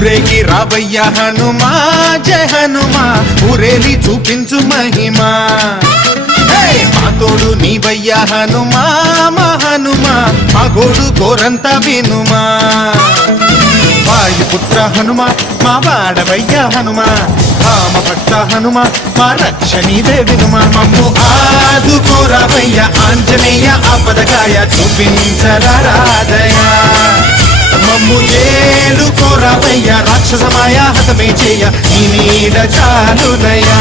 ఊరేగి రావయ్య హనుమా జయ హనుమా ఊరేలి చూపించు మహిమా మా తోడు నీవయ్య హనుమా మా హనుమా మా గోడు కోరంత వినుమా వాయుపుత్ర హనుమ మా వాడవయ్య హనుమ రామభక్త హనుమ మా రక్షణీదే వినుమ మమ్ము ఆదుకోరావయ్య ఆంజనేయ ఆపదకాయ చూపించరాదయ మమ్ము ఏలుకోరావయ్య రాక్షసమాయ హతమే చేయ నీ నీడ చాలునయా